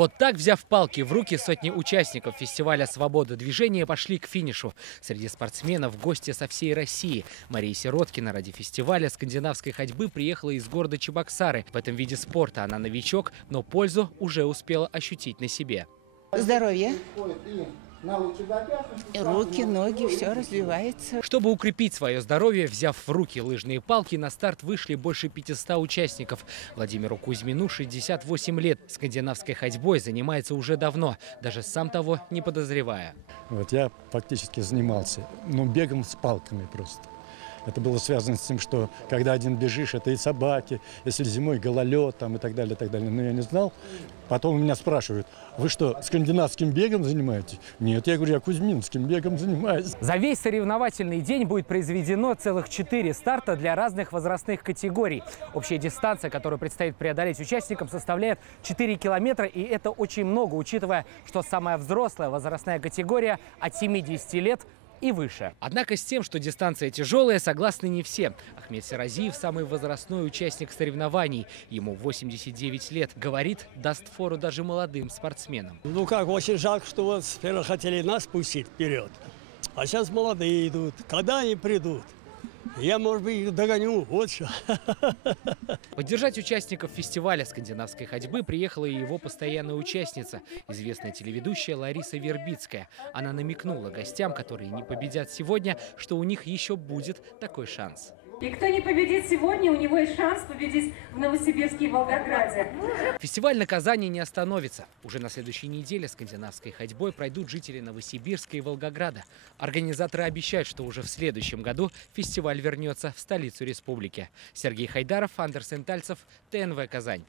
Вот так, взяв палки в руки, сотни участников фестиваля «Свобода движения» пошли к финишу. Среди спортсменов гости со всей России. Мария Сироткина ради фестиваля скандинавской ходьбы приехала из города Чебоксары. В этом виде спорта она новичок, но пользу уже успела ощутить на себе. Здоровье. Руки, ноги, все развивается. Чтобы укрепить свое здоровье, взяв в руки лыжные палки, на старт вышли больше 500 участников. Владимиру Кузьмину 68 лет. Скандинавской ходьбой занимается уже давно, даже сам того не подозревая. Вот я фактически занимался, бегом с палками просто. Это было связано с тем, что когда один бежишь, это и собаки, если зимой гололед там, и так далее, и так далее. Но я не знал. Потом меня спрашивают: вы что, скандинавским бегом занимаетесь? Нет, я говорю, я кузьминским бегом занимаюсь. За весь соревновательный день будет произведено целых 4 старта для разных возрастных категорий. Общая дистанция, которую предстоит преодолеть участникам, составляет 4 километра. И это очень много, учитывая, что самая взрослая возрастная категория от 70 лет и выше. Однако с тем, что дистанция тяжелая, согласны не все. Ахмед Сиразиев – самый возрастной участник соревнований. Ему 89 лет. Говорит, даст фору даже молодым спортсменам. Очень жалко, что вот сперва хотели нас пустить вперед. А сейчас молодые идут. Когда они придут? Я, может быть, их догоню. Вот что. Поддержать участников фестиваля скандинавской ходьбы приехала и его постоянная участница, известная телеведущая Лариса Вербицкая. Она намекнула гостям, которые не победят сегодня, что у них еще будет такой шанс. И кто не победит сегодня, у него есть шанс победить в Новосибирске и Волгограде. Фестиваль на Казани не остановится. Уже на следующей неделе скандинавской ходьбой пройдут жители Новосибирска и Волгограда. Организаторы обещают, что уже в следующем году фестиваль вернется в столицу республики. Сергей Хайдаров, Андерсен Тальцев, ТНВ Казань.